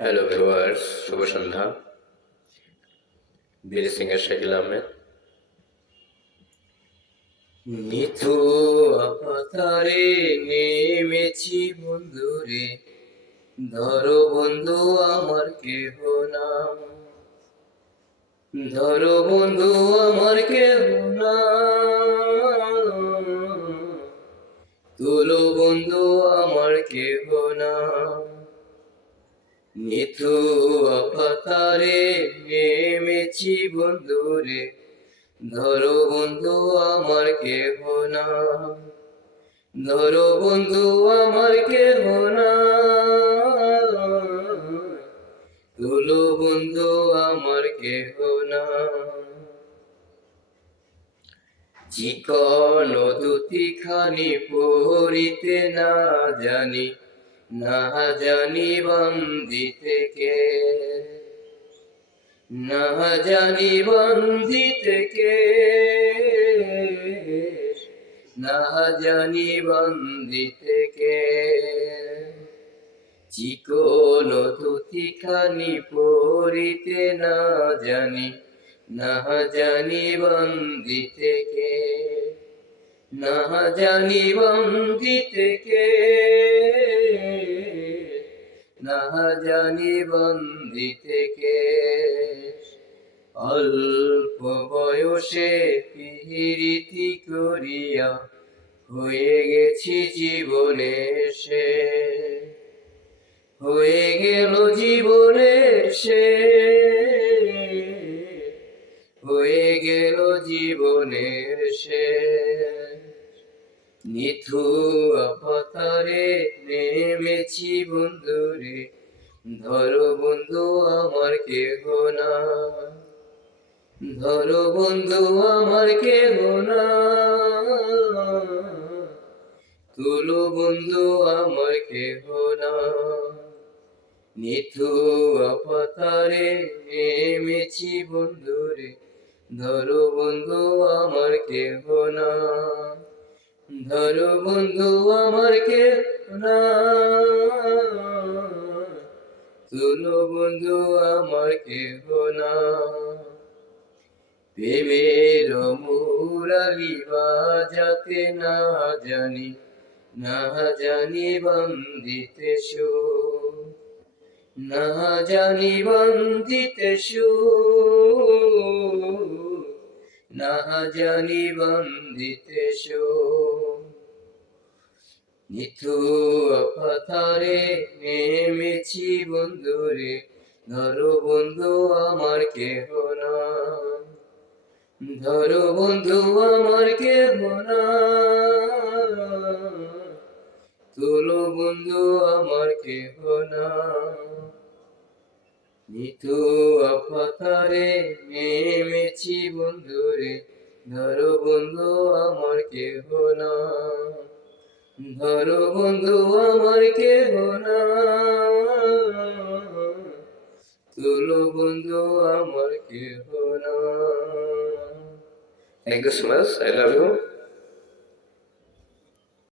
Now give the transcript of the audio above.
Hello viewers, শুভ সন্ধ্যা। BD singer Shakil Ahmed. নিথু আপাতারে নেমেছি বন্ধুরে, ধরো বন্ধু আমার কেহ না, ধরো বন্ধু আমার কেহ না, তুলো বন্ধু আমার কেহ না। নিথু আপাতারে নেমেছি বন্ধুরে, ধরো বন্ধু আমার কেহ না, ধরো বন্ধু আমার কেহ না, তুলো বন্ধু আমার কেহ না। চিকন দুটি খানি পড়িতে না জানি, না জানি বন্দিতে কে, না জানি বন্দিতে কে, না জানি বন্দিতে কে। চিকন দুটি খানি পড়িতে না জানি, না জানি বন্দিতে কে, না জানি বন্দিতে কে, না জানি বন্দিতে কে। অল্প বয়সে পিরিতি করিয়া হয়ে গেছি জীবনে শেষ, হয়ে গেল জীবনের শেষ, হয়ে গেল জীবনের শেষ। নিথু আপাতারে নেমেছি বন্ধুরে, ধরো বন্ধু আমার কেহ না, ধরো বন্ধু আমার কেহ না, তুলো বন্ধু আমার কেহ না। নিথু আপাতারে নেমেছি বন্ধুরে, ধরো বন্ধু আমার কেহ না, ধরো বন্ধু আমার কেহ না, তুলো বন্ধু আমার কেহ না। প্রেমের মুরালি বাজাতে না জানি, না জানি বন্দিতে সুর, না জানি বন্দিতে সুর, না জানি বন্দিতে সুর। নিথু আপাতারে নেমেছি বন্ধুরে, ধরো বন্ধু আমার কেহ না, ধরো বন্ধু আমার কেহ না, তুলো বন্ধু আমার কেহ না। নিথু আপাতারে নেমেছি বন্ধুরে, ধরো বন্ধু আমার কেহ না, ধরো বন্ধু আমার কেহ না, তুলো বন্ধু আমার কেহ না। Thank you so much. I love you.